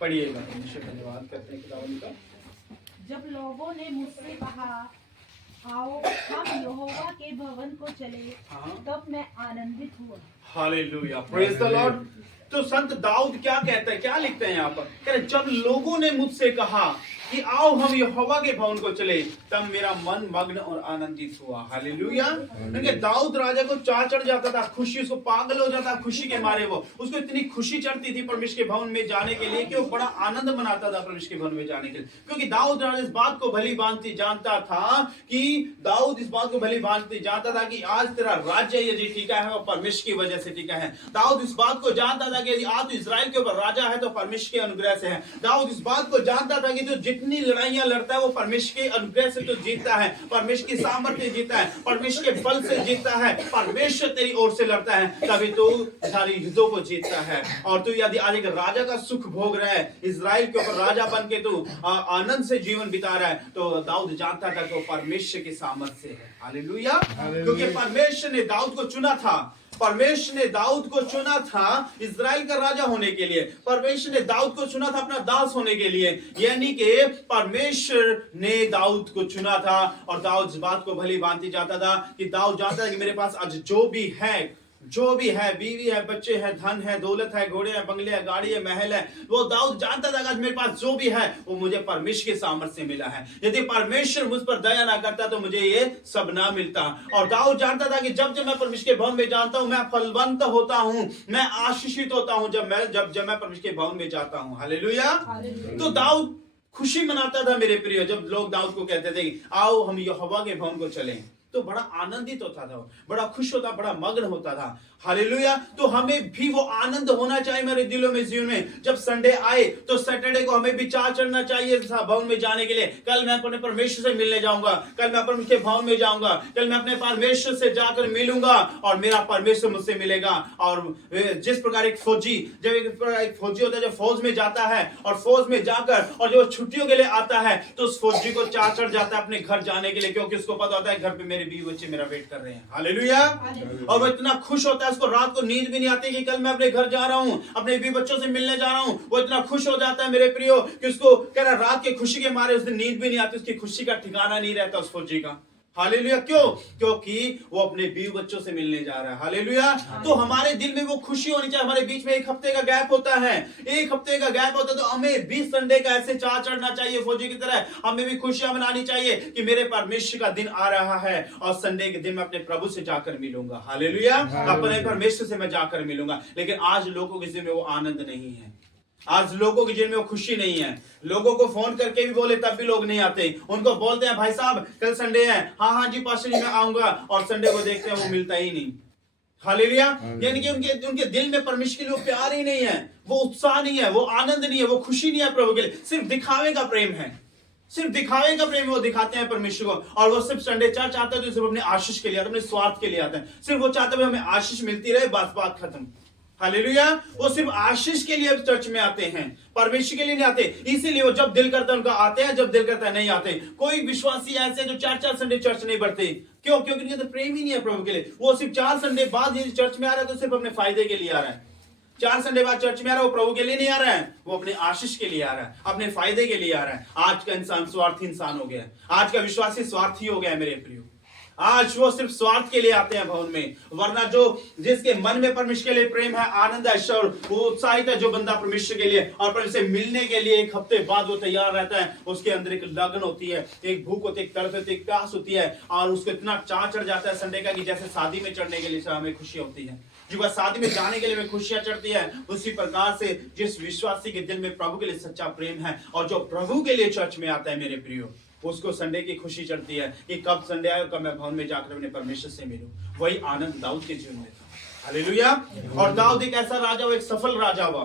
पढ़िएगा। धन्यवाद करते हैं खुदावंद का। जब लोगों ने मुझसे कहा आओ हम यहोवा के भवन को चले, तब मैं आनंदित हुआ। Hallelujah, praise the Lord. तो संत दाऊद क्या कहते हैं, क्या लिखते हैं यहाँ पर? कह रहे जब लोगों ने मुझसे कहा कि आओ हम यहोवा के भवन को चले, तब मेरा मन मग्न और आनंदित हुआ। हालेलुया। क्योंकि दाऊद राजा को चाह चढ़ जाता था, खुशी, उसको पागल हो जाता खुशी के मारे। वो उसको इतनी खुशी चढ़ती थी परमेश्वर के भवन में जाने के लिए कि वो बड़ा आनंद मनाता था परमेश्वर के भवन में जाने के लिए। क्योंकि दाऊद राजा इस बात को भली भांति जानता था कि आज तेरा राज्य यदि टिका है वो परमेश्वर की वजह से टिका है। दाऊद इस बात को जानता था कि यदि आज तो इस्राएल के ऊपर राजा है तो परमेश्वर के अनुग्रह से है। दाऊद इस बात को जानता था कि जो जितनी लड़ाइयां लड़ता है वो परमेश्वर के अनुग्रह से तो जीतता है, परमेश्वर की सामर्थ्य जीतता है, परमेश्वर के बल से जीतता है। परमेश्वर तेरी ओर से लड़ता है तभी तो सारी युद्धों को जीतता है। और तू यदि आज एक राजा का सुख भोग रहा है, इस्राएल के ऊपर राजा बन के तू आनंद से जीवन बिता रहा है, तो दाऊद जानता था कि वो परमेश्वर की सामर्थ्य से है। हालेलुया। क्योंकि परमेश्वर ने दाऊद को चुना था, परमेश्वर ने दाऊद को चुना था इस्राएल का राजा होने के लिए। परमेश्वर ने दाऊद को चुना था अपना दास होने के लिए। यानी कि परमेश्वर ने दाऊद को चुना था। और दाऊद इस बात को भली भांति जानता था कि दाऊद जानता है कि मेरे पास आज जो भी है, बीवी है, बच्चे हैं, धन है, दौलत है, घोड़े हैं, बंगले हैं, गाड़ी है, महल है, वो दाऊद जानता था कि आज मेरे पास जो भी है वो मुझे परमेश्वर के सामर्थ्य से मिला है। यदि परमेश्वर मुझ पर दया ना करता तो मुझे ये सब ना मिलता। और दाऊद जानता था कि जब मैं परमेश्वर के भवन में जाता हूं, मैं फलवंत होता हूं, मैं आशीषित होता हूं जब मैं परमेश्वर के भवन में जाता हूं। हालेलुया। तो दाऊद खुशी मनाता था मेरे प्रिय, जब लोग दाऊद को कहते थे आओ हम यहोवा के भवन को चलें, तो बड़ा आनंदित होता था, बड़ा खुश होता, बड़ा मग्न होता था। हालेलुया। तो हमें भी वो आनंद होना चाहिए मेरे दिलों में, जीवन में। जब संडे आए तो सैटरडे को हमें भी चाह चढ़ना चाहिए भवन में जाने के लिए। कल मैं अपने परमेश्वर से मिलने जाऊंगा, कल मैं परमेश्वर के भवन में जाऊंगा, कल मैं अपने परमेश्वर से जाकर मिलूंगा और मेरा परमेश्वर मुझसे मिलेगा। और जिस प्रकार एक फौजी, जब एक फौजी होता है, जब फौज में जाता है और फौज में जाकर और जब छुट्टियों के लिए आता है तो उस फौजी को चाह चढ़ जाता है अपने घर जाने के लिए, क्योंकि उसको पता होता है घर पे मेरे बीवी बच्चे मेरा वेट कर रहे हैं। हालेलुया। और वो इतना खुश होता है, उसको रात को नींद भी नहीं आती कि कल मैं अपने घर जा रहा हूं, अपने बीवी बच्चों से मिलने जा रहा हूं। वो इतना खुश हो जाता है मेरे प्रियो कि उसको कह रहा रात के खुशी के मारे उस दिन नींद भी नहीं आती, उसकी खुशी का ठिकाना नहीं रहता उस फौजी का। हालेलुया। क्यों? क्योंकि वो अपने बीवी बच्चों से मिलने जा रहा है। हालेलुया। तो हमारे दिल में वो खुशी होनी चाहिए। हमारे बीच में एक हफ्ते का गैप होता है, एक हफ्ते का गैप होता है, तो हमें 20 संडे का ऐसे चाह चढ़ना चाहिए फौजी की तरह। हमें भी खुशियां मनानी चाहिए कि मेरे परमेश्वर का दिन आ रहा है और संडे के दिन मैं अपने प्रभु से जाकर मिलूंगा। हालेलुया। अपने परमेश्वर से मैं जाकर मिलूंगा। लेकिन आज लोगों के जिम्मे वो आनंद नहीं है, आज लोगों के जिन में वो खुशी नहीं है। लोगों को फोन करके भी बोले तब भी लोग नहीं आते। उनको बोलते हैं भाई साहब कल संडे है, हाँ जी पास्टर जी मैं आऊंगा, और संडे को देखते हैं वो मिलता ही नहीं। हालेलुया। यानी कि उनके दिल में परमेश्वर के लिए प्यार ही नहीं है, वो उत्साह नहीं है, वो आनंद नहीं है, वो खुशी नहीं है प्रभु के लिए। सिर्फ दिखावे का प्रेम है, सिर्फ दिखावे का प्रेम वो दिखाते हैं परमेश्वर को। और वो सिर्फ संडे चर्च आते हैं तो सिर्फ अपने आशीष के लिए आते हैं, अपने स्वार्थ के लिए आते हैं। सिर्फ वो चाहते हैं हमें आशीष मिलती रहे, बात खत्म। हालेलुया। वो सिर्फ आशीष के लिए चर्च में आते हैं, परमेश्वर के लिए नहीं आते। इसीलिए वो जब दिल करता है उनका आते हैं, जब दिल करता है नहीं आते। कोई विश्वासी ऐसे जो 4 संडे चर्च नहीं बढ़ते। क्यों? क्योंकि उनके तो प्रेम ही नहीं है प्रभु के लिए। वो सिर्फ 4 संडे बाद यदि चर्च में आ रहा है तो सिर्फ अपने फायदे के लिए आ रहा है। 4 संडे बाद चर्च में आ रहा है, वो प्रभु के लिए नहीं आ रहा है, वो अपने आशीष के लिए आ रहा है, अपने फायदे के लिए आ रहा है। आज का इंसान स्वार्थी इंसान हो गया है, आज का विश्वासी स्वार्थी हो गया है मेरे प्रियो। आज वो सिर्फ स्वार्थ के लिए आते हैं भवन में। वरना जो जिसके मन में परमेश्वर के लिए प्रेम है, आनंद है, वो उत्साहित है, जो बंदा परमेश्वर के लिए और परमेश्वर से मिलने के लिए एक हफ्ते बाद वो तैयार रहता है, उसके अंदर एक लगन होती है, एक भूख होती है, एक तड़प होती है, एक प्यास होती है, और उसको इतना चाह चढ़ जाता है संडे का कि जैसे शादी में चढ़ने के लिए हमें खुशी होती है, जो शादी में जाने के लिए हमें खुशियां चढ़ती है। उसी प्रकार से जिस विश्वासी के दिल में प्रभु के लिए सच्चा प्रेम है और जो प्रभु के लिए चर्च में आता है मेरे प्रियो, उसको संडे की खुशी चढ़ती है कि कब संडे आए, कब मैं भवन में जाकर अपने परमेश्वर से मिलूं। वही आनंद दाऊद के जीवन में था। हालेलुया। और दाऊद एक ऐसा राजा हुआ, एक सफल राजा हुआ।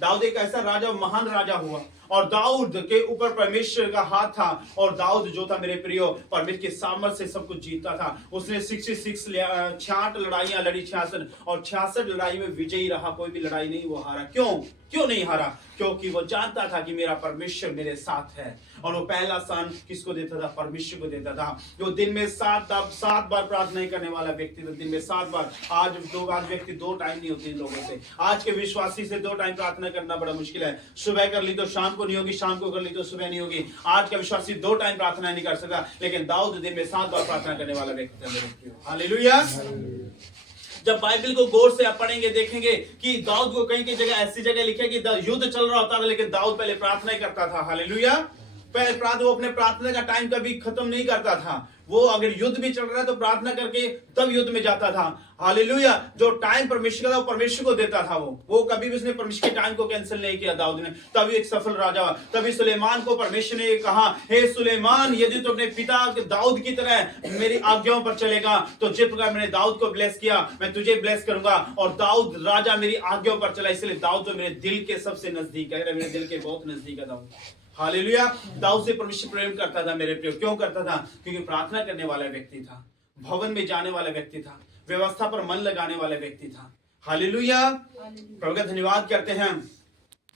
दाऊद एक ऐसा राजा, महान राजा हुआ, और दाऊद के ऊपर परमेश्वर का हाथ था। और दाऊद जो था मेरे प्रियो, परमेश्वर के सामर्थ्य से सब कुछ जीतता था। उसने 66 लड़ाइयां लड़ी, 66 और 66 लड़ाई में विजयी रहा, कोई भी लड़ाई नहीं वो हारा। क्यों? क्यों नहीं हारा? क्योंकि वो जानता था कि मेरा परमेश्वर मेरे साथ है। और वो पहला स्थान किसको देता था? परमेश्वर को देता था। जो दिन में 7 बार प्रार्थना नहीं करने वाला व्यक्ति था, दिन में 7 बार। आज व्यक्ति 2 टाइम नहीं होती लोगों से। आज के विश्वासी से 2 टाइम प्रार्थना करना बड़ा मुश्किल है। सुबह कर ली तो शाम को नहीं होगी, शाम को कर ली तो सुबह नहीं होगी। आज का विश्वासी 2 टाइम प्रार्थना नहीं कर सकता, लेकिन दाऊद दिन में 7 बार प्रार्थना करने वाला व्यक्ति था मेरे प्रियो। हालेलुया। जब बाइबल को गौर से आप पढ़ेंगे देखेंगे कि दाऊद को कहीं की जगह ऐसी जगह लिखा कि युद्ध चल रहा होता था, लेकिन दाऊद पहले प्रार्थना ही करता था। हालेलुया। पहले वो अपने प्रार्थना का टाइम कभी खत्म नहीं करता था। वो अगर युद्ध भी चल रहा है तो प्रार्थना करके तब युद्ध में जाता था। हालेलुया। जो टाइम परमेश्वर का वो परमेश्वर को देता था। वो कभी भी उसने परमेश्वर के टाइम को कैंसिल नहीं किया दाऊद ने। तभी एक सफल राजा हुआ। तभी सुलेमान को परमेश्वर ने कहा, हे सुलेमान, यदि तू अपने पिता दाऊद की तरह मेरी आज्ञाओं पर चलेगा तो जिस प्रकार मैंने दाऊद को ब्लेस किया मैं तुझे ब्लेस करूंगा। और दाऊद राजा मेरी आज्ञाओं पर चला, इसलिए दाऊद तो मेरे दिल के सबसे नजदीक है, मेरे दिल के बहुत नजदीक है दाऊद। हालेलुया। दाऊद से परमेश्वर प्रेम करता था मेरे प्रिय। क्यों करता था? क्योंकि प्रार्थना करने वाला व्यक्ति था, भवन में जाने वाला व्यक्ति था, व्यवस्था पर मन लगाने वाला व्यक्ति था। हालेलुया। प्रभु का धन्यवाद करते हैं।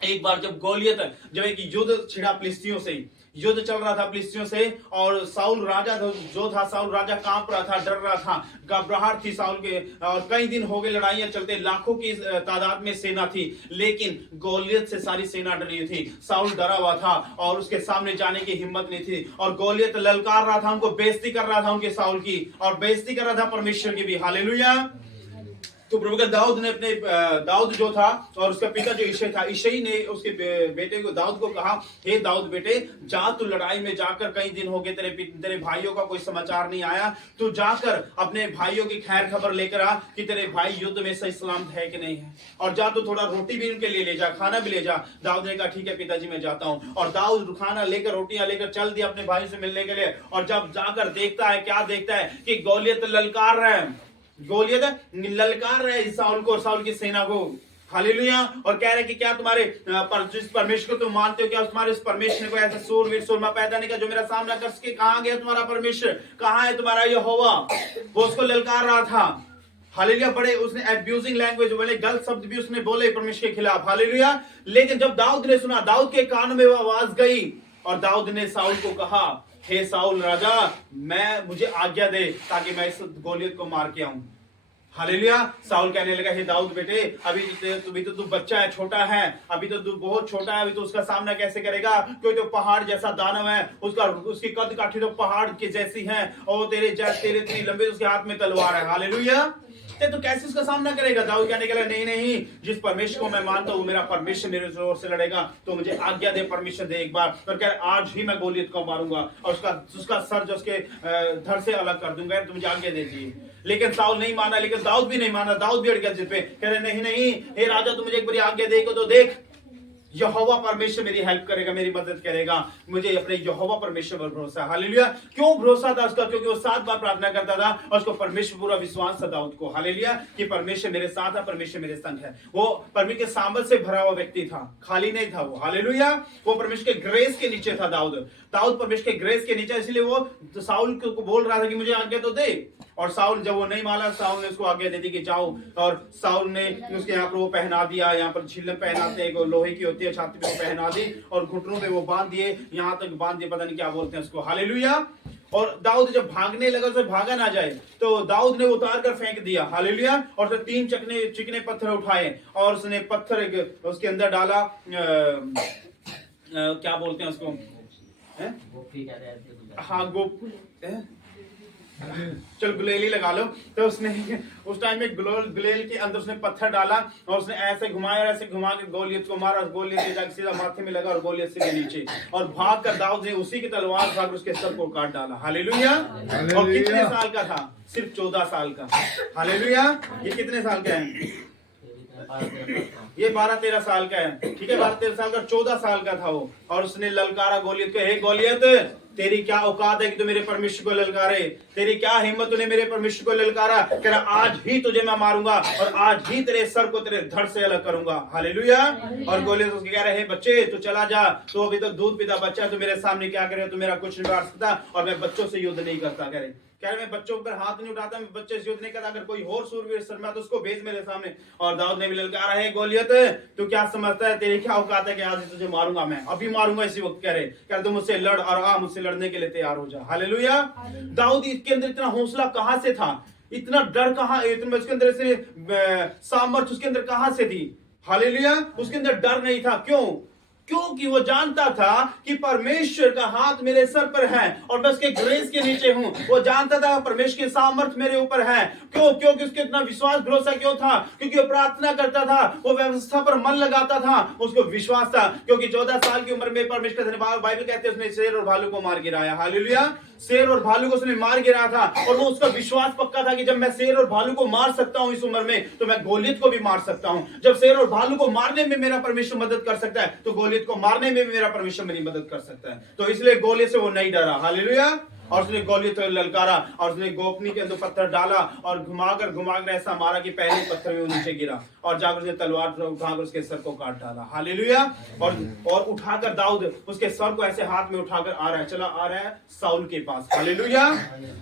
एक बार जब गोलियत जब एक युद्ध छिड़ा फिलिस्तियों से, युद्ध चल रहा था फिलिस्तियों से, और साउल राजा जो था, साउल राजा कांप रहा था, डर रहा था, घबराहट थी साउल के। और कई दिन हो गए लड़ाइयां चलते, लाखों की तादाद में सेना थी, लेकिन गोलियत से सारी सेना डरी थी। साउल डरा हुआ था और उसके सामने जाने की हिम्मत नहीं थी। और गोलियत ललकार रहा था उनको, बेइज्जती कर रहा था उनके साउल की, और बेइज्जती कर रहा था परमेश्वर की भी। हालेलुया। तो प्रभु का दाऊद जो था और उसका पिता जो ईशै था, ईशै ने उसके बेटे को दाऊद को कहा, हे दाऊद बेटे, जा तू लड़ाई में जाकर, कई दिन हो गए तेरे भाइयों का कोई समाचार नहीं आया, तू जाकर अपने भाइयों की खैर खबर लेकर आ कि तेरे भाई युद्ध में सही सलामत है कि नहीं है। और जा तू थोड़ा रोटी भी उनके लिए ले जा, खाना भी ले जा। दाऊद ने कहा, ठीक है पिताजी मैं जाता हूँ। और दाऊद खाना लेकर, रोटियां लेकर चल दिया अपने भाई से मिलने के लिए। और जब जाकर देखता है, क्या देखता है कि गोलियत ललकार रहा है, गोलियत ललकार रहे साउल को और साउल की सेना को। हालेलुया। और कह रहे कि क्या तुम्हारे परमेश्वर को तुम मानते हो? क्या तुम्हारे उस परमेश्वर ने कोई ऐसा सूरवीर सूरमा पैदा नहीं किया जो मेरा सामना कर सके? कहां गया तुम्हारा परमेश्वर? कहां है तुम्हारा यहोवा? वो उसको ललकार रहा था। हालेलुया। बड़े उसने एब्यूजिंग लैंग्वेज, बड़े गलत शब्द भी उसने बोले परमेश्वर के खिलाफ। हालेलुया। लेकिन जब दाऊद ने सुना, दाऊद के कान में वो आवाज गई और दाऊद ने साउल को कहा, हे साउल राजा, मुझे आज्ञा दे ताकि मैं इस गोलियत को मार के आऊं। हालेलुया। साउल कहने लगा, हे दाऊद बेटे, अभी तो तू बच्चा है, छोटा है, अभी तो तू बहुत छोटा है, अभी तो उसका सामना कैसे करेगा? क्योंकि तो पहाड़ जैसा दानव है, उसकी कद काठी तो पहाड़ की जैसी है, और तेरे इतनी लंबी उसके हाथ में तलवार है। हालेलुया। तो कैसे उसका सामना करेगा? दाऊद कहने के लिए, नहीं, जिस परमेश्वर को मैं मानता हूं, मेरा परमेश्वर मेरे जोर से लड़ेगा, तो मुझे आज्ञा दे परमेश्वर दे एक बार। और कह आज ही मैं गोलियत को मारूंगा और उसका सर जो उसके धड़ से अलग कर दूंगा, तो मुझे आज्ञा दे दीजिए। लेकिन साउल नहीं माना, लेकिन दाऊद भी नहीं माना। दाऊद भी अड़ गया जिद पे, कह रहे नहीं, हे राजा, तू मुझे एक बार आज्ञा देगा तो देख, यहोवा परमेश्वर मेरी हेल्प करेगा, मेरी मदद करेगा। मुझे अपने यहोवा परमेश्वर पर भरोसा है। हालेलुया। क्यों भरोसा था उसका? क्योंकि वो 7 बार प्रार्थना करता था और उसको परमेश्वर पूरा विश्वास था दाऊद को। हालेलुया। कि परमेश्वर मेरे साथ है, परमेश्वर मेरे संग है। वो परमेश्वर के सामर्थ से भरा हुआ व्यक्ति था, खाली नहीं था वो। हालेलुया। वो परमेश्वर के ग्रेस के नीचे था दाऊद परमेश्वर के ग्रेस के नीचे, इसलिए वो साउल को बोल रहा था कि मुझे आज्ञा तो दे। और साउल जब वो नहीं माना, साउल ने उसको आज्ञा दे दी कि जाओ। और साउल ने उसके यहाँ पर वो पहना दिया, यहाँ पर झिल्लम पहनाते हैं, लोहे की होती है, छाती पे पहना दी और घुटनों पे वो बांध दिए, यहाँ तक बांध दिए, पता नहीं क्या बोलते हैं उसको। हालेलुया। और दाऊद जब भागने लगा तो भागा ना जाए, तो दाऊद ने उतार कर फेंक दिया। हालेलुया। और फिर 3 चिकने पत्थर उठाए और उसने पत्थर उसके अंदर डाला, क्या बोलते हैं उसको, हाँ चल गुलेली लगा लो। तो उसने उस टाइम में गुलेल के अंदर उसने पत्थर डाला और उसने ऐसे घुमाया और ऐसे घुमा के गोलियत को मारा। गोलियत जाकर सीधा माथे में लगा और गोलियत सीधे नीचे, और भाग कर दाऊद ने उसी की तलवार भाग उसके सर को काट डाला। हालेलुया। और कितने साल का था? सिर्फ 14 साल का। हालेलुया। ये कितने साल का है? ये 12-13 साल का है। ठीक है, 12-13 साल का, 14 साल का था वो। और उसने ललकारा गोलियत को, हे गोलियत, तेरी क्या औकात है कि तू मेरे परमेश्वर को ललकारे? तेरी क्या हिम्मत, तूने मेरे परमेश्वर को ललकारा? कह रहा, आज ही तुझे मैं मारूंगा और आज ही तेरे सर को तेरे धड़ से अलग करूंगा। हालेलुया। और गोलियत उसके कह रहे, हे बच्चे, तू चला जा, तू अभी तक दूध पीता बच्चा, तू मेरे सामने क्या करे? तू मेरा कुछ नहीं कर सकता और मैं बच्चों से युद्ध नहीं करता। कह रहे, कह रहे मैं बच्चों पर हाथ नहीं उठाता, मैं बच्चे से युद्ध नहीं करता, अगर कोई और सूरवीर शर्मा तो उसको भेज मेरे सामने। और दाऊद ने भी ललकारा, है गोलियत तू क्या समझता है, तेरी क्या औकात है कि आज तुझे मारूंगा, मैं अभी मारूंगा इसी वक्त। कह रहे तू मुझसे लड़ और आ, मुझसे लड़ने के लिए तैयार हो जा। हालेलुया। दाऊद के अंदर इतना हौसला कहां से था, इतना डर कहां, इतना उसके अंदर से सामर्थ्य उसके अंदर कहां से थी। हालेलुया। उसके अंदर डर नहीं था। क्यों? क्योंकि वो जानता था कि परमेश्वर का हाथ मेरे सर पर है और मैं उसके ग्रेस के नीचे हूं। वो जानता था परमेश्वर की सामर्थ्य मेरे ऊपर है। क्यों? क्योंकि उसके इतना विश्वास भरोसा क्यों था? क्योंकि वो प्रार्थना करता था, वो व्यवस्था पर मन लगाता था, उसको विश्वास था। क्योंकि 14 साल की उम्र में परमेश्वर का धन्यवाद, बाइबल कहते हैं उसने शेर और भालू को मार गिराया। हालेलुया। शेर और भालू को उसने मार गिराया था और वो उसका विश्वास पक्का था कि जब मैं शेर और भालू को मार सकता हूं इस उम्र में, तो मैं गोलियत को भी मार सकता हूं। जब शेर और भालू को मारने में मेरा परमेश्वर मदद कर सकता है, तो गोलियत को मारने में भी मेरा परमेश्वर मेरी मदद कर सकता है। तो इसलिए गोलियत से वो नहीं डरा। हालेलुया। और उसने गोलियत ललकारा और उसने गोपनी के अंदर पत्थर डाला और घुमाकर ऐसा मारा कि पहले पत्थर में वो नीचे गिरा और जाकर उसने तलवार उठाकर उसके सर को काट डाला। हालेलुया। और उठाकर दाऊद उसके सर को ऐसे हाथ में उठाकर आ रहा है, चला आ रहा है साउल के पास। हालेलुया।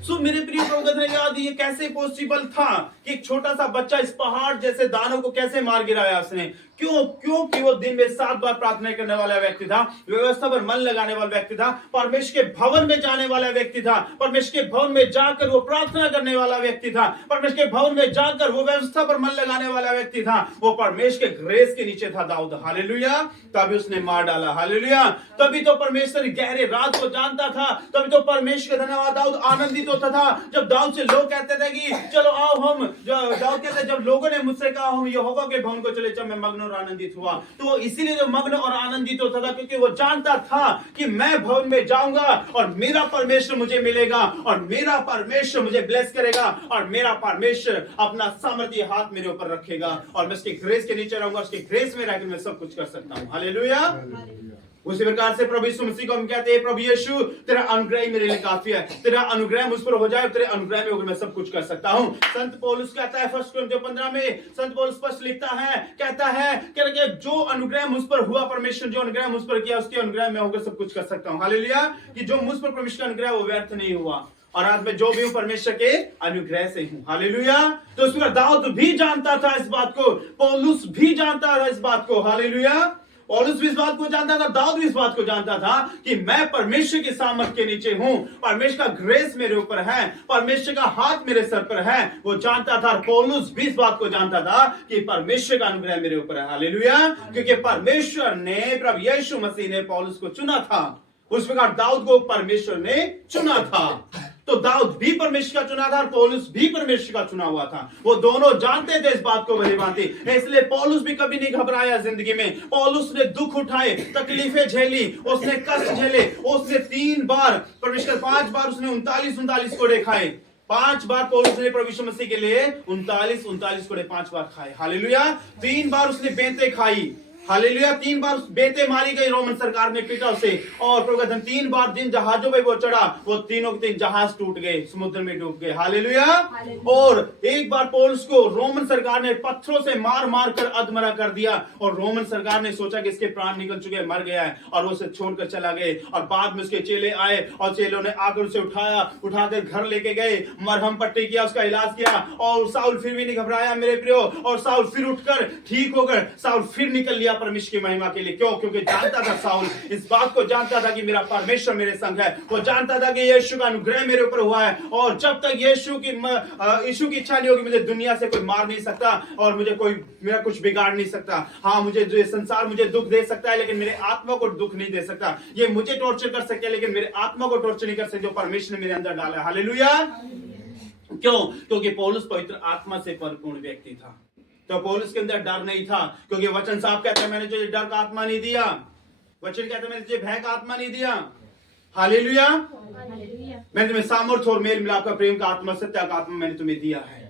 सो मेरे प्रिय प्रोग्राम याद, ये कैसे पॉसिबल था कि एक छोटा सा बच्चा इस पहाड़ जैसे दानव को कैसे मार गिराया उसने? क्यों? क्योंकि वो दिन में 7 बार प्रार्थना करने वाला व्यक्ति था, व्यवस्था पर मन लगाने वाला व्यक्ति था, परमेश्वर के भवन में जाने वाला व्यक्ति था, परमेश्वर के भवन में जाकर वो प्रार्थना करने वाला व्यक्ति था, परमेश्वर के भवन में जाकर वो व्यवस्था पर मन लगाने वाला व्यक्ति था, वो परमेश्वर के ग्रेस के नीचे था दाऊद। हालेलुया। तभी उसने मार डाला। हालेलुया। तभी तो परमेश्वर गहरे राज को जानता था, तभी तो परमेश्वर का धन्यवाद दाऊद आनंदित होता था। जब दाऊद से लोग कहते थे कि चलो आओ हम, दाऊद कहते जब लोगों ने मुझसे कहा हम यहोवा के भवन को चले, जब मैं मग्न और आनंदित हुआ, तो वो इसीलिए जो मग्न और आनंदित होता था क्योंकि वो जानता था कि मैं भवन में जाऊंगा और मेरा परमेश्वर मुझे मिलेगा और मेरा परमेश्वर मुझे ब्लेस करेगा और मेरा परमेश्वर अपना सामर्थ्य हाथ मेरे ऊपर रखेगा और मैं उसके ग्रेस के नीचे रहूंगा, उसके ग्रेस में रहकर मैं सब कुछ कर सकता हूं। हालेलुया। उसी प्रकार से प्रभु यीशु मसीह को हम कहते हैं, प्रभु यीशु तेरा अनुग्रह ही मेरे लिए काफी है, तेरा अनुग्रह मुझ पर हो जाए, तेरे अनुग्रह में होकर मैं सब कुछ कर सकता हूं। संत पौलुस कहता है 1 कुरिन्थियों 15 में, संत पौलुस स्पष्ट लिखता है, कहता है कि जो अनुग्रह मुझ पर हुआ, परमेश्वर जो अनुग्रह मुझ पर किया, उसके अनुग्रह में होकर सब कुछ कर सकता हूं। हालेलुया। कि जो मुझ पर परमेश्वर का अनुग्रह वो व्यर्थ नहीं हुआ और आज मैं जो भी हूं परमेश्वर के अनुग्रह से हूं। हालेलुया। तो उसमें दाऊद भी जानता था इस बात को, पौलुस भी जानता था इस बात को। हालेलुया। पौलुस भी इस बात को जानता था, दाऊद भी इस बात को जानता था कि मैं परमेश्वर के सामर्थ के नीचे हूं, परमेश्वर का ग्रेस मेरे ऊपर है, परमेश्वर का हाथ मेरे सर पर है। वो जानता था, पौलुस भी इस बात को जानता था कि परमेश्वर का अनुग्रह मेरे ऊपर है। हालेलुया। क्योंकि परमेश्वर ने, प्रभु यीशु मसीह ने पौलुस को चुना था, उस प्रकार दाऊद को परमेश्वर ने चुना था। तो दाऊद भी परमेश्वर का चुना था और पौलुस भी परमेश्वर का चुना हुआ था। वो दोनों जानते थे इस बात को भली भांति, इसलिए पौलुस भी कभी नहीं घबराया जिंदगी में। पौलुस ने दुख उठाए, तकलीफें झेली, उसने कष्ट झेले, उसने 3 बार परमेश्वर 5 बार उसने 39 कोड़े खाए। 5 बार पौलुस ने प्रभु यीशु मसीह के लिए 39 कोड़े 5 बार खाए। हालेलुया। 3 बार उसने बेंतें खाई। हालेलुया। 3 बार बेटे मारी गई रोमन सरकार ने पीटा उसे और प्रभु 3 बार जिन जहाजों पे वो चढ़ा वो तीनों के 3 जहाज टूट गए, समुद्र में डूब गए। हालेलुया। और एक बार पौलुस को रोमन सरकार ने पत्थरों से मार मार कर अधमरा कर दिया और रोमन सरकार ने सोचा कि इसके प्राण निकल चुके, मर गया है, और वो उसे छोड़कर चला गए। और बाद में उसके चेले आए और चेलों ने आकर उसे उठाकर घर लेके गए, मरहम पट्टी किया, उसका इलाज किया और साउल फिर भी नहीं घबराया मेरे प्रियो। और साउल फिर उठकर ठीक होकर साउल फिर निकल लिया परमेश्वर की महिमा के लिए। क्यों? क्योंकि जानता था साउल, इस बात को जानता था कि मेरा परमेश्वर मेरे संग है। वो जानता था कि यीशु का अनुग्रह मेरे ऊपर हुआ है और जब तक यीशु की इच्छा नहीं होगी मुझे दुनिया से कोई मार नहीं सकता और मुझे कोई मेरा कुछ बिगाड़ नहीं सकता। हाँ, मुझे जो संसार मुझे दुख दे सकता है लेकिन मेरे आत्मा को दुख नहीं दे सकता। ये मुझे टॉर्चर कर सकते हैं लेकिन मेरे आत्मा को टॉर्चर नहीं कर सकते जो परमेश्वर ने मेरे अंदर डाला है। हालेलुया। क्यों? क्योंकि पौलुस पवित्र आत्मा से परिपूर्ण व्यक्ति था। तो पौलुस के अंदर डर नहीं था, क्योंकि वचन साफ कहता है मैंने तुझे डर का आत्मा नहीं दिया, वचन कहता है मैंने तुझे भय का आत्मा नहीं दिया। हालेलुया। मैंने तुम्हें सामर्थ्य और मेल मिलाप का, प्रेम का आत्मा, सत्य का आत्मा मैंने तुम्हें दिया है।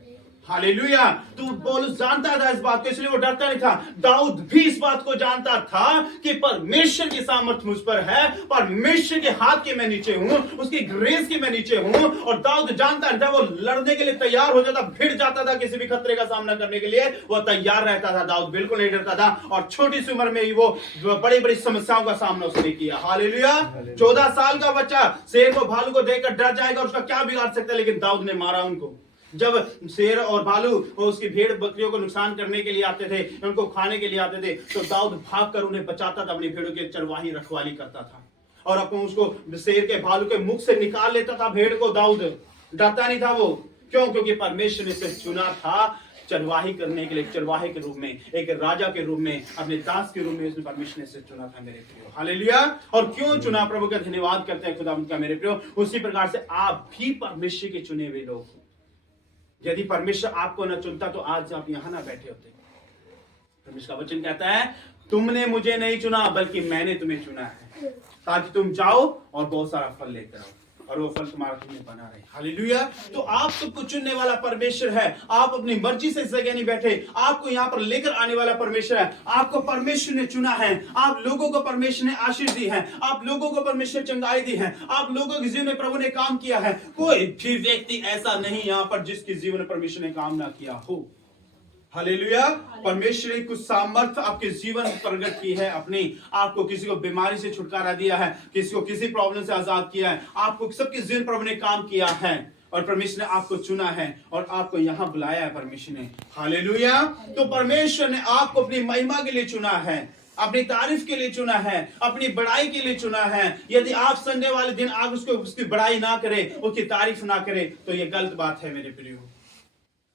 हालेलुया। तो पौलुस जानता था इस बात को, इसलिए वो डरता नहीं था। दाऊद भी इस बात को जानता था कि परमेश्वर की सामर्थ्य मुझ पर है, परमेश्वर के हाथ के मैं नीचे हूं, उसकी ग्रेस के मैं नीचे हूं। और दाऊद जानता था, वो लड़ने के लिए तैयार हो जाता, भिड़ जाता था, किसी भी खतरे का सामना करने के लिए वो तैयार रहता था। दाऊद बिल्कुल नहीं डरता था, और छोटी सी उम्र में ही वो बड़ी बड़ी समस्याओं का सामना उसने किया। हालेलुया। 14 साल का बच्चा शेर को भालू को देखकर डर जाएगा, उसका क्या बिगाड़ सकता है, लेकिन दाऊद ने मारा उनको। जब शेर और भालू उसकी भेड़ बकरियों को नुकसान करने के लिए आते थे, उनको खाने के लिए आते थे, तो दाऊद भागकर उन्हें बचाता था, अपनी भेड़ों की चरवाही रखवाली करता था, और अपने उसको शेर के भालू के मुख से निकाल लेता था भेड़ को। दाऊद डरता नहीं था वो, क्यों? क्योंकि परमेश्वर ने इसे चुना था चरवाही करने के लिए, चरवाहे के रूप में, एक राजा के रूप में, अपने दास के रूप में उसने परमेश्वर ने इसे चुना था मेरे प्रियो। हालेलुया। और क्यों चुना? प्रभु का धन्यवाद करते हैं खुदा का मेरे प्रियो। उसी प्रकार से आप भी परमेश्वर के चुने हुए लोग। यदि परमेश्वर आपको न चुनता तो आज आप यहां ना बैठे होते। परमेश्वर का वचन कहता है, तुमने मुझे नहीं चुना बल्कि मैंने तुम्हें चुना है, ताकि तुम जाओ और बहुत सारा फल लेकर आओ, और वो फल तुम्हारा तुम्हें बना रहे। हालेलुया। तो आप सबको चुनने वाला परमेश्वर है। आप अपनी मर्जी से इस जगह नहीं बैठे, आपको यहां पर लेकर आने वाला परमेश्वर है। आपको परमेश्वर ने चुना है, आप लोगों को परमेश्वर ने आशीष दी है, आप लोगों को परमेश्वर चंगाई दी है, आप लोगों के जीवन में प्रभु ने काम किया है। कोई भी व्यक्ति ऐसा नहीं यहां पर जिसके जीवन में परमेश्वर ने काम ना किया हो। हालेलुया। परमेश्वर ने कुछ सामर्थ्य आपके जीवन में प्रकट की है अपनी। आपको किसी को बीमारी से छुटकारा दिया है, किसी को किसी प्रॉब्लम से आजाद किया है, आपको सबके जीवन प्रभु ने काम किया है, और परमेश्वर ने आपको चुना है और आपको यहां बुलाया है परमेश्वर ने। हालेलुया। तो परमेश्वर ने आपको अपनी महिमा के लिए चुना है, अपनी तारीफ के लिए चुना है, अपनी बड़ाई के लिए चुना है। यदि आप संडे वाले दिन आप उसकी बड़ाई ना करें, उसकी तारीफ ना करें, तो यह गलत बात है मेरे प्रियो,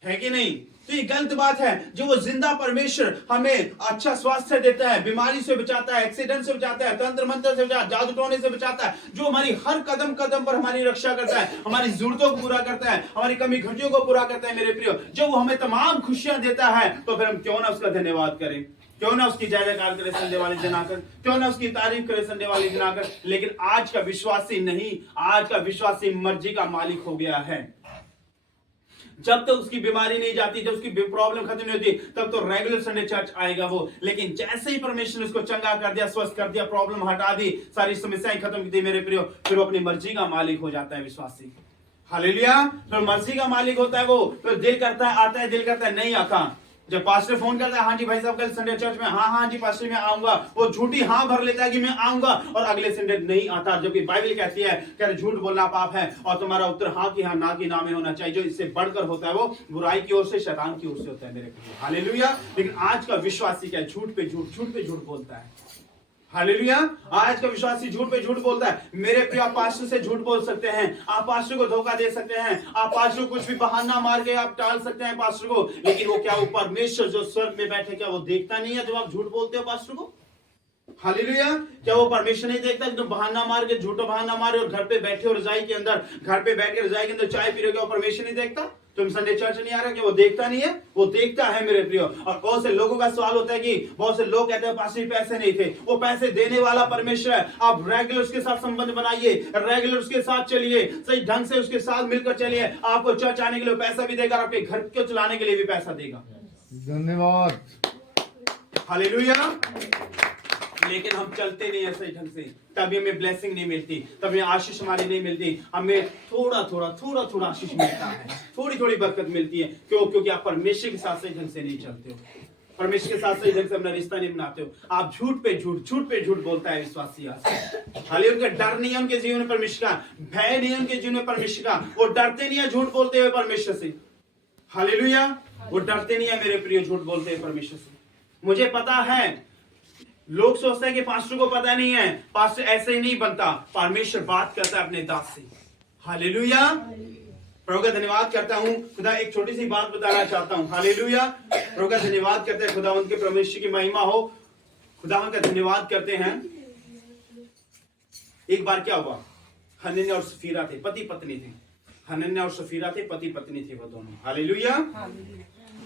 है कि नहीं? तो ये गलत बात है। जो वो जिंदा परमेश्वर हमें अच्छा स्वास्थ्य देता है, बीमारी से बचाता है, एक्सीडेंट से बचाता है, तंत्र मंत्र से बचाता है, जादू टोने से बचाता है, जो हमारी हर कदम कदम पर हमारी रक्षा करता है, हमारी जरूरतों को पूरा करता है, हमारी कमी घटियों को पूरा करता है मेरे प्रियो, जो वो हमें तमाम खुशियां देता है, तो फिर हम क्यों ना उसका धन्यवाद करें, क्यों ना उसकी जय जयकार करें संडे वाले दिन आकर, क्यों ना उसकी तारीफ करें संडे वाले दिन आकर। लेकिन आज का विश्वासी नहीं, आज का विश्वासी मर्जी का मालिक हो गया है। जब तक उसकी बीमारी नहीं जाती, जब उसकी प्रॉब्लम खत्म नहीं होती, तब तो रेगुलर संडे चर्च आएगा वो। लेकिन जैसे ही परमेश्वर ने उसको चंगा कर दिया, स्वस्थ कर दिया, प्रॉब्लम हटा दी, सारी समस्याएं खत्म की मेरे प्रियो, फिर वो अपनी मर्जी का मालिक हो जाता है विश्वासी। हालेलुया। फिर मर्जी का मालिक होता है वो, फिर दिल करता है आता है, दिल करता है नहीं आता। जब पास्टर फोन करता है, हाँ जी भाई साहब कल संडे चर्च में, हाँ जी पास्टर मैं आऊंगा, वो झूठी हाँ भर लेता है कि मैं आऊंगा, और अगले संडे नहीं आता। जबकि बाइबल कहती है कि झूठ बोलना पाप है, और तुम्हारा उत्तर हाँ की हाँ ना की ना में होना चाहिए। जो इससे बढ़कर होता है वो बुराई की ओर से, शैतान की ओर से होता है मेरे प्रिय। हालेलुया। लेकिन आज का विश्वासी क्या है? झूठ पे झूठ बोलता है। हालेलुया। आज का विश्वासी झूठ पे झूठ बोलता है मेरे प्रिय। आप पास्टर से झूठ बोल सकते हैं, आप पास्टर को धोखा दे सकते हैं, आप पास्टर को कुछ भी बहाना मार के आप टाल सकते हैं पास्टर को, लेकिन वो क्या, वो परमेश्वर जो स्वर्ग में बैठे, क्या वो देखता नहीं है जब आप झूठ बोलते हो पास्टर को? हालेलुया। क्या वो परमेश्वर नहीं देखता कि तुम बहाना मार के, झूठा बहाना मारे और घर पे बैठे हो रजाई के अंदर, घर पे बैठ के रजाई के अंदर चाय पी रहे हो, क्या वो परमेश्वर नहीं देखता? तुम संडे चर्च नहीं आ रहे, कि वो देखता नहीं है? वो देखता है मेरे प्रियो। और बहुत से लोगों का सवाल होता है कि बहुत से लोग कहते हैं पास्टर पैसे नहीं थे, वो पैसे देने वाला परमेश्वर है। आप रेगुलर उसके साथ संबंध बनाइए, रेगुलर उसके साथ चलिए, सही ढंग से उसके साथ मिलकर चलिए, आपको चर्च आने के लिए पैसा भी देगा, आपके घर को चलाने के लिए भी पैसा देगा। धन्यवाद। हालेलुया। लेकिन हम चलते नहीं है सही ढंग से, तभी हमें ब्लेसिंग नहीं मिलती, तभी आशीष हमारी नहीं मिलती। हमें थोड़ा थोड़ा आशीष मिलता है, थोड़ी थोड़ी बरकत मिलती है। क्यों? क्योंकि आप परमेश्वर के साथ सही ढंग से नहीं चलते हो, परमेश्वर के साथ सही ढंग से अपना रिश्ता नहीं बनाते हो। आप झूठ पे झूठ बोलता है विश्वासी। हाल उनका डर नहीं है उनके जीवन में परमेश्वर का, भय नहीं है उनके जीवन में परमेश्वर का, वो डरते नहीं है झूठ बोलते हुए परमेश्वर से। हालेलुया। वो डरते नहीं है मेरे प्रिय झूठ बोलते हुए परमेश्वर से। मुझे पता है, लोग सोचते हैं कि पास्टर को पता नहीं है, पास्टर ऐसे ही नहीं बनता। परमेश्वर बात करता है अपने दास से। हालेलुया। प्रभु का धन्यवाद करता हूं। खुदा एक छोटी सी बात बताना चाहता हूं। हालेलुया। प्रभु का धन्यवाद करते हैं, खुदावंत के परमेश्वर की महिमा हो। खुदावंत का धन्यवाद करते हैं। एक बार क्या हुआ, हनन्याह और सफीरा थे, पति पत्नी थे। हनन्याह और सफीरा थे, पति पत्नी थे वो दोनों। हालेलुया।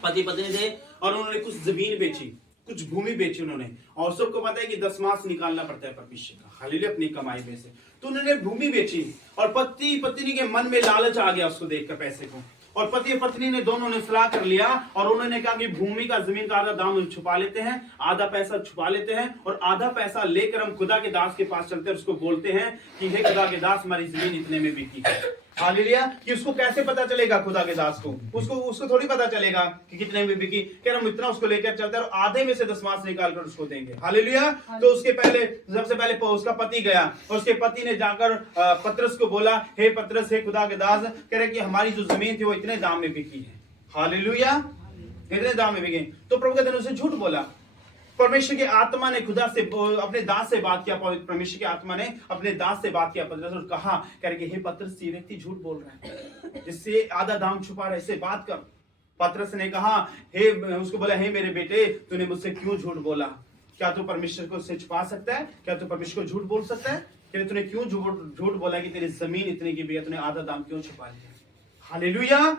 पति पत्नी थे, और उन्होंने कुछ जमीन बेची, कुछ भूमि बेची उन्होंने, और सबको पता है कि 10 निकालना पड़ता है परमेश्वर का, हालेलुया, अपनी कमाई में से। तो उन्होंने भूमि बेची, और पति पत्नी के मन में लालच आ गया उसको देखकर, पैसे को, और पति और पत्नी ने दोनों ने सलाह कर लिया और उन्होंने कहा कि भूमि का जमीन का आधा दाम छुपा लेते हैं, आधा पैसा छुपा लेते हैं और आधा पैसा लेकर हम खुदा के दास के पास चलते हैं, उसको बोलते हैं कि हे खुदा के दास, हमारी जमीन इतने में बिकी है। हालेलुया। कि उसको कैसे पता चलेगा? खुदा के दास को उसको थोड़ी पता चलेगा कि कितने में बिकी। कह हम इतना उसको लेकर चलते हैं और आधे में से 10 निकालकर उसको देंगे। हालेलुया। तो उसके पहले सबसे पहले उसका पति गया और उसके पति ने जाकर पतरस को बोला, हे पतरस, हे खुदा के दास, कह रहे कि हमारी जो जमीन थी वो इतने दाम में बिकी है। हालेलुया। इतने दाम में बिकी। तो प्रभु कहते हैं उसे झूठ बोला। परमेश्वर की आत्मा ने खुदा से अपने दास से बात किया, परमेश्वर की आत्मा ने अपने दास से बात किया पतरस और कहा, कह रहे कि हे पतरस, ये व्यक्ति झूठ बोल रहा है, जिससे आधा दाम छुपा रहा है, इससे बात कर। पतरस ने कहा, उसको बोला, हे मेरे बेटे, तूने मुझसे क्यों झूठ बोला? क्या तू परमेश्वर को उससे छुपा सकता है? क्या तू परमेश्वर को झूठ बोल सकता है? कि तूने क्यों झूठ बोला कि तेरी जमीन इतने की भी है, तूने आधा दाम क्यों छुपा लिया? हालेलुया।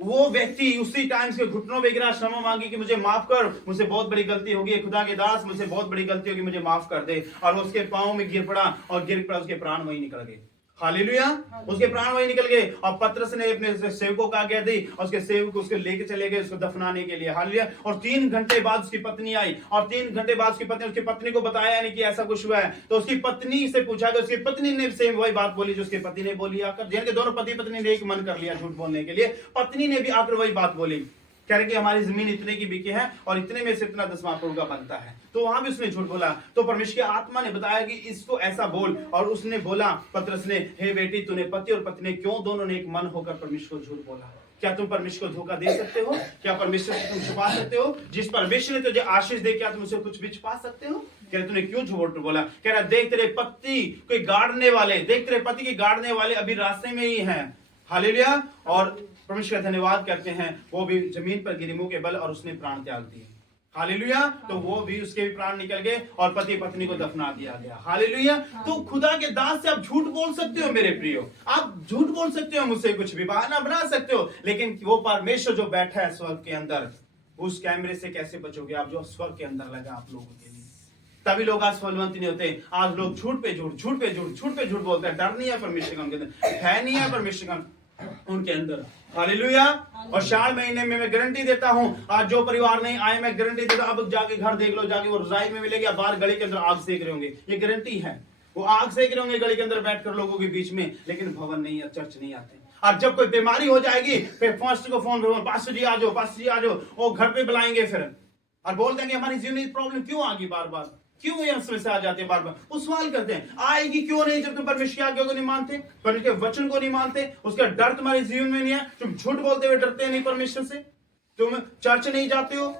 वो व्यक्ति उसी टाइम से घुटनों पे गिरा, क्षमा मांगी कि मुझे माफ कर, मुझसे बहुत बड़ी गलती होगी, खुदा के दास, मुझसे बहुत बड़ी गलती होगी, मुझे माफ कर दे। और वो उसके पांव में गिर पड़ा और गिर पड़ा, उसके प्राण वहीं निकल गए। हालेलुया। उसके प्राण वहीं निकल गए और पतरस ने अपने सेवकों को आज्ञा दी और उसके सेवक उसको लेके चले गए उसको दफनाने के लिए। हालेलुया। और 3 घंटे बाद उसकी पत्नी आई और 3 घंटे बाद उसकी पत्नी को बताया नहीं कि ऐसा कुछ हुआ है। तो उसकी पत्नी से पूछा गया, उसकी पत्नी ने सेम वही बात बोली जो उसकी पति ने बोली आकर। जिनके दोनों पति पत्नी ने एक मन कर लिया झूठ बोलने के लिए, पत्नी ने भी आकर वही बात बोली, कह रहे कि हमारी जमीन इतने की बिकी है और इतने में से इतना 10वां का बनता है। तो वहां भी उसने झूठ बोला। तो परमेश्वर की आत्मा ने बताया कि इसको ऐसा बोल, और उसने बोला, पतरस ने, हे बेटी, तूने पति और पत्नी क्यों दोनों ने एक मन होकर परमेश्वर को झूठ बोला? क्या तुम परमेश्वर को धोखा दे सकते हो? क्या परमेश्वर से तुम छुपा सकते हो? जिस परमेश्वर ने तुझे आशीष दे, क्या तुम उसे कुछ भी छुपा सकते हो? कह रहे तूने क्यों झूठ बोला? कह रहा देख तेरे पति कोई गाड़ने वाले, देख तेरे पति के गाड़ने वाले अभी रास्ते में ही हैं। हालेलुया। और परमेश्वर का धन्यवाद करते हैं, वो भी जमीन पर गिरी मुंह के बल और उसने प्राण त्याग दिए। हालेलुया। तो वो भी, उसके भी प्राण निकल गए और पति पत्नी को दफना दिया गया। हालेलुया। तो खुदा के दास से आप झूठ बोल सकते हो मेरे प्रियो, आप झूठ बोल सकते हो, मुझसे कुछ भी बहाना बना सकते हो, लेकिन वो परमेश्वर जो बैठा है स्वर्ग के अंदर, उस कैमरे से कैसे बचोगे आप जो स्वर्ग के अंदर लगा आप लोगों के लिए? तभी लोग आज फलवंत नहीं होते। आज लोग झूठ पे झूठ, झूठ पे झूठ, झूठ पे झूठ बोलते हैं। डर नहीं है परमेश्वर का उनके अंदर, है नहीं है परमेश्वर का उनके अंदर। हालेलुया। और 4 महीने में मैं गारंटी देता हूं, आज जो परिवार नहीं आए, मैं गारंटी देता हूं, अब जाके घर देख लो, जाके वो रजाई में मिलेगी, बाहर गली के अंदर आग सेक रहे होंगे, ये गारंटी है। वो आग सेक रहे होंगे गली के अंदर बैठकर लोगों के बीच में, लेकिन भवन नहीं है, चर्च नहीं आते। और जब कोई बीमारी हो जाएगी, फिर फर्स्ट को फोन, पास्टर जी आ जाओ, पास्टर जी आ जाओ, वो घर पे बुलाएंगे फिर और बोल देंगे हमारी जीवन में प्रॉब्लम क्यों आ गई बार बार, क्यों ये समस्या आ जाती है बार बार। वो सवाल करते हैं आएगी क्यों नहीं, जब तुम परमेश्वर की आज्ञा को नहीं मानते, परमेश्वर के वचन को नहीं मानते, उसका डर तुम्हारे जीवन में नहीं है, तुम झूठ बोलते हुए डरते नहीं परमेश्वर से, तुम चर्च नहीं जाते हो,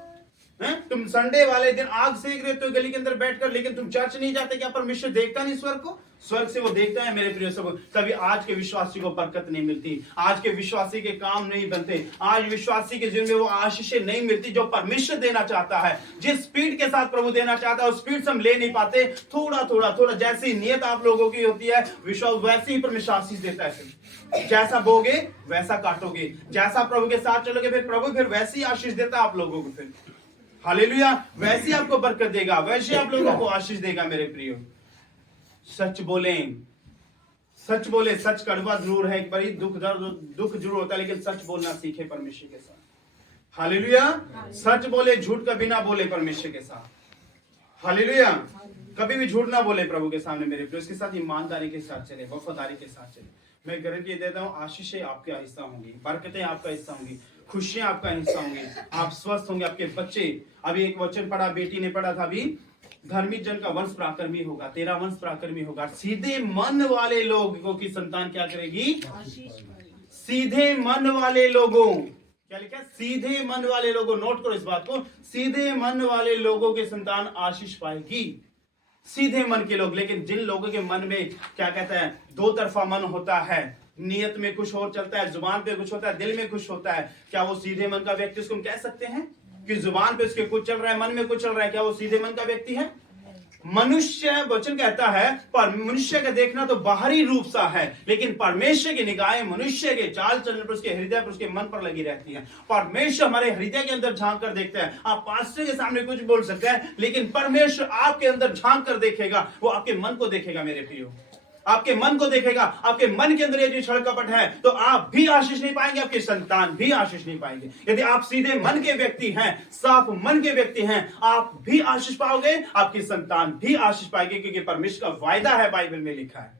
तुम संडे वाले दिन आग सेक रहे हो गली के अंदर बैठकर, लेकिन तुम चर्च नहीं जाते। क्या परमेश्वर देखता नहीं स्वर्ग को? स्वर्ग से वो देखता है मेरे प्रिय सब। तभी आज के विश्वासी को बरकत नहीं मिलती, आज के विश्वासी के काम नहीं बनते, आज विश्वासी के जीवन में वो आशीषें नहीं मिलती जो परमेश्वर देना चाहता है। जिस स्पीड के साथ प्रभु देना चाहता है उस स्पीड से हम ले नहीं पाते। थोड़ा थोड़ा थोड़ा जैसी नियत आप लोगों की होती है, विश्वास वैसे ही परमेश्वर आशीष देता है। जैसा बोगे वैसा काटोगे, जैसा प्रभु के साथ चलोगे फिर प्रभु फिर वैसी आशीष देता है आप लोगों को। फिर हालेलुया, वैसे आपको बरकत देगा, वैसे आप लोगों को आशीष देगा मेरे प्रियो। सच बोलें, सच बोले। सच कड़वा जरूर है, एक बारी दुख जरूर होता है, लेकिन सच बोलना सीखे परमेश्वर के साथ। हालेलुया। सच बोले, झूठ कभी ना बोले परमेश्वर के साथ। हालेलुया। कभी भी झूठ ना बोले प्रभु के सामने मेरे प्रियो, इसके साथ ईमानदारी के साथ चले, वफादारी के साथ चले। मैं गारंटी देता हूं आशीषें आपका हिस्सा होंगी, बरकतें आपका हिस्सा होंगी, खुशियां आपका हिस्सा होंगी, आप स्वस्थ होंगे, आपके बच्चे। अभी एक वचन पढ़ा, बेटी ने पढ़ा था अभी, धर्मी जन का वंश पराक्रमी होगा, तेरा वंश पराक्रमी होगा। सीधे मन वाले लोगों की संतान क्या करेगी? सीधे मन वाले लोगों, क्या लिखा? सीधे मन वाले लोगों, नोट करो इस बात को, सीधे मन वाले लोगों की संतान आशीष पाएगी। सीधे मन के लोग। लेकिन जिन लोगों के मन में क्या कहता है, दो तरफा मन होता है, नियत में कुछ और चलता है, जुबान पे कुछ होता है, दिल में कुछ होता है, क्या वो सीधे मन का व्यक्ति? उसको हम कह सकते हैं कि जुबान पे उसके कुछ चल रहा है, मन में कुछ चल रहा है, क्या वो सीधे मन का व्यक्ति है? मनुष्य, वचन कहता है, पर मनुष्य का देखना तो बाहरी रूप सा है, लेकिन परमेश्वर की निगाहें मनुष्य के चाल चलन पर, उसके हृदय पर, उसके मन पर लगी रहती है। परमेश्वर हमारे हृदय के अंदर झांक कर देखता है। आप पास्टर के सामने कुछ बोल सकते हैं, लेकिन परमेश्वर आपके अंदर झांक कर देखेगा, वो आपके मन को देखेगा मेरे प्रियो। आपके मन को देखेगा, आपके मन के अंदर यदि छल कपट है तो आप भी आशीष नहीं पाएंगे, आपके संतान भी आशीष नहीं पाएंगे। यदि आप सीधे मन के व्यक्ति हैं, साफ मन के व्यक्ति हैं, आप भी आशीष पाओगे, आपकी संतान भी आशीष पाएंगे, क्योंकि परमेश्वर का वायदा है, बाइबल में लिखा है।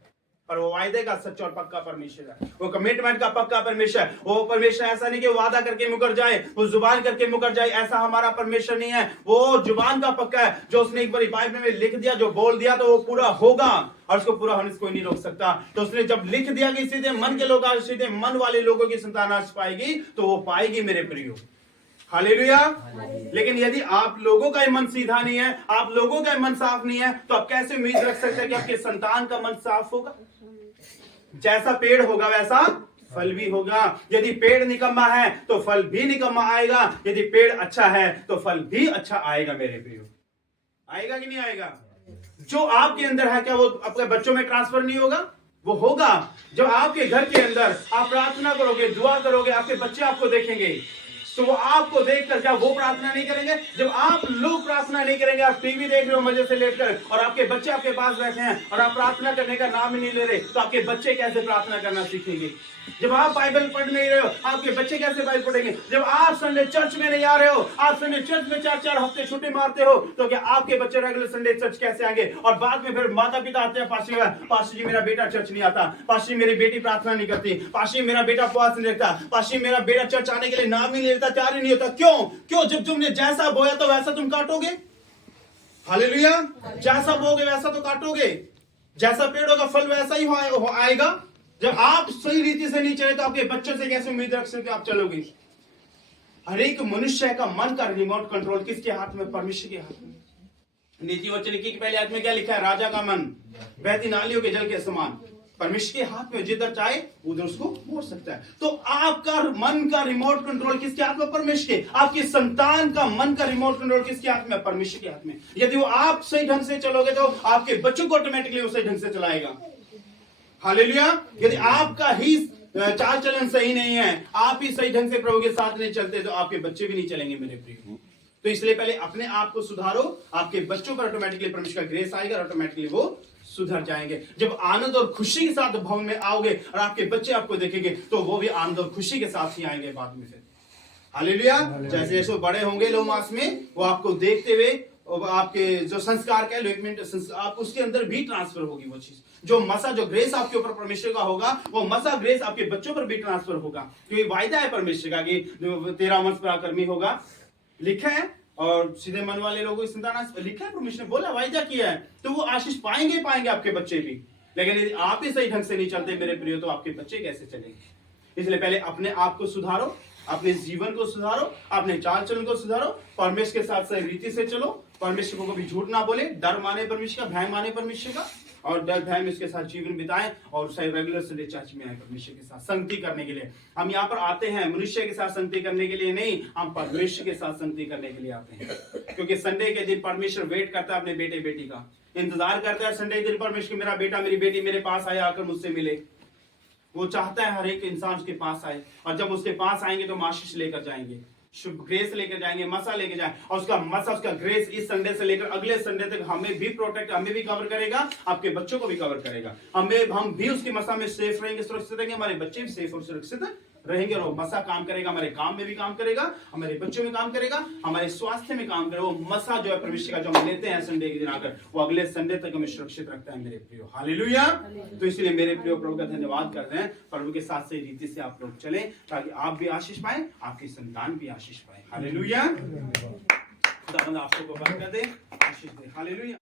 और वो वायदे का सच्चा और पक्का परमेश्वर है, वो कमिटमेंट का पक्का परमेश्वर है। वो परमेश्वर ऐसा नहीं कि वादा करके मुकर जाए, वो जुबान करके मुकर जाए, ऐसा हमारा परमेश्वर नहीं है। वो जुबान का पक्का है, जो उसने एक बार बाइबल में लिख दिया, जो बोल दिया तो वो पूरा होगा, और उसको पूरा होने से कोई नहीं रोक सकता। तो उसने जब लिख दिया कि सीधे मन के लोग, सीधे मन वाले लोगों की संतान आशीष पाएगी, तो वो पाएगी मेरे प्रियो। हालेलुया। लेकिन यदि आप लोगों का मन सीधा नहीं है, आप लोगों का मन साफ नहीं है, तो आप कैसे उम्मीद रख सकते हैं कि आपके संतान का मन साफ होगा? जैसा पेड़ होगा वैसा फल भी होगा। यदि पेड़ निकम्मा है तो फल भी निकम्मा आएगा, यदि पेड़ अच्छा है तो फल भी अच्छा आएगा मेरे प्रियो। आएगा कि नहीं आएगा? जो आपके अंदर है, क्या वो अपने बच्चों में ट्रांसफर नहीं होगा? वो होगा। जब आपके घर के अंदर आप प्रार्थना करोगे, दुआ करोगे, आपके बच्चे आपको देखेंगे, तो वो आपको देखकर क्या वो प्रार्थना नहीं करेंगे? जब आप लोग प्रार्थना नहीं करेंगे, आप टीवी देख रहे हो मजे से लेटकर, और आपके बच्चे आपके पास बैठे हैं और आप प्रार्थना करने का नाम ही नहीं ले रहे, तो आपके बच्चे कैसे प्रार्थना करना सीखेंगे? जब आप बाइबल पढ़ नहीं रहे हो, आपके बच्चे कैसे बाइबल पढ़ेंगे? जब आप संडे चर्च में नहीं आ रहे हो, आप संडे चर्च में 4-4 हफ्ते छुट्टी मारते हो, तो क्या आपके बच्चे रेगुलर संडे चर्च कैसे आएंगे? और बाद में फिर माता पिता आते हैं, पास्टर जी मेरा बेटा चर्च नहीं आता, पास्टर जी मेरी बेटी प्रार्थना नहीं करती, पास्टर जी मेरा बेटा उपवास नहीं रखता, पास्टर जी मेरा बेटा चर्च आने के लिए नाम ही नहीं लेता, तैयार ही नहीं होता। क्यों? जब तुमने जैसा बोया तो वैसा तुम काटोगे। हालेलुया। जैसा बोगे वैसा तो काटोगे, जैसा पेड़ होगा फल वैसा ही आएगा। जब आप सही रीति से नहीं चले तो आपके बच्चों से कैसे उम्मीद रख सकते आप चलोगे? हर एक मनुष्य का मन का रिमोट कंट्रोल किसके हाथ में? परमेश्वर के हाथ में। नीति वचन की पहले हाथ में क्या लिखा है? राजा का मन बहती नालियों के जल के समान। परमेश्वर के हाथ में, जिधर चाहे उधर उसको मोड़ सकता है। तो आपका मन का रिमोट कंट्रोल किसके हाथ में? परमेश्वर के। आपकी संतान का मन का रिमोट कंट्रोल किसके हाथ में? परमेश्वर के हाथ में। यदि वो आप सही ढंग से चलोगे तो आपके बच्चों को ऑटोमेटिकली वो सही ढंग से चलाएगा। हालेलुया। यदि आपका ही चाल चलन सही नहीं है, आप ही सही ढंग से प्रभु के साथ नहीं चलते, तो आपके बच्चे भी नहीं चलेंगे मेरे प्रिय। तो इसलिए पहले अपने आप को सुधारो, आपके बच्चों पर ऑटोमेटिकली परमेश्वर का ग्रेस आएगा, ऑटोमेटिकली वो सुधर जाएंगे। जब आनंद और खुशी के साथ भवन में आओगे और आपके बच्चे आपको देखेंगे, तो वो भी आनंद और खुशी के साथ ही आएंगे बाद में फिर। हालेलुया। जैसे जैसे बड़े होंगे लोग मास में, वो आपको देखते हुए आपके जो संस्कार का आप उसके अंदर भी ट्रांसफर होगी वो चीज। जो मसा, जो ग्रेस आपके ऊपर परमेश्वर का होगा, वो मसा ग्रेस आपके बच्चों पर भी ट्रांसफर होगा, क्योंकि वायदा है परमेश्वर का कि 13 वंश पराक्रमी होगा, लिखा है। और सीधे मन वाले लोगों की संतान लिखा है, परमेश्वर ने बोला, वायदा किया है, तो वो आशीष पाएंगे आपके बच्चे भी। लेकिन यदि आप ही सही ढंग से नहीं चलते मेरे प्रियो, तो आपके बच्चे कैसे चलेंगे? इसलिए पहले अपने आप को सुधारो, अपने जीवन को सुधारो, अपने चाल चलन को सुधारो, परमेश्वर के साथ सही रीति से चलो, परमेश्वर को कभी झूठ ना बोले, डर माने परमेश्वर का, भय माने परमेश्वर का, और डर भय में उसके साथ जीवन बिताएं, और सही रेगुलर संडे चर्च में आए परमेश्वर के साथ संगति करने के लिए। हम यहाँ पर आते हैं मनुष्य के साथ संगति करने के लिए नहीं, हम परमेश्वर के साथ संगति करने के लिए आते हैं। क्योंकि संडे के दिन परमेश्वर वेट करता है अपने बेटे बेटी का, इंतजार करता है संडे के दिन परमेश्वर, मेरा बेटा मेरी बेटी मेरे पास आए, आकर मुझसे मिले। वो चाहता है हर एक इंसान उसके पास आए, और जब उसके पास आएंगे तो हम आशीष लेकर जाएंगे, शुभ ग्रेस लेकर जाएंगे, मसा लेकर जाए, और उसका मसा, उसका ग्रेस इस संडे से लेकर अगले संडे तक हमें भी प्रोटेक्ट, हमें भी कवर करेगा, आपके बच्चों को भी कवर करेगा। हम भी उसकी मसा में सेफ रहेंगे, सुरक्षित रहेंगे, हमारे बच्चे भी सेफ और सुरक्षित रहेंगे, और वो मसा काम करेगा, हमारे काम में भी काम करेगा, हमारे बच्चों में काम करेगा, हमारे स्वास्थ्य में काम करेगा। वो मसा जो है परमेश्वर का, जो हम लेते हैं संडे के दिन आकर, वो अगले संडे तक हमें सुरक्षित रखता है मेरे प्रियो। हालेलुया। तो इसलिए मेरे प्रियो प्रभु का धन्यवाद करते हैं, प्रभु के साथ सही रीति से आप लोग चलें, ताकि आप भी आशीष पाए, आपकी संतान भी आशीष पाए। हालेलुया। खुदावंद आप सबको बरकत दे, आशीष दे। हालेलुया।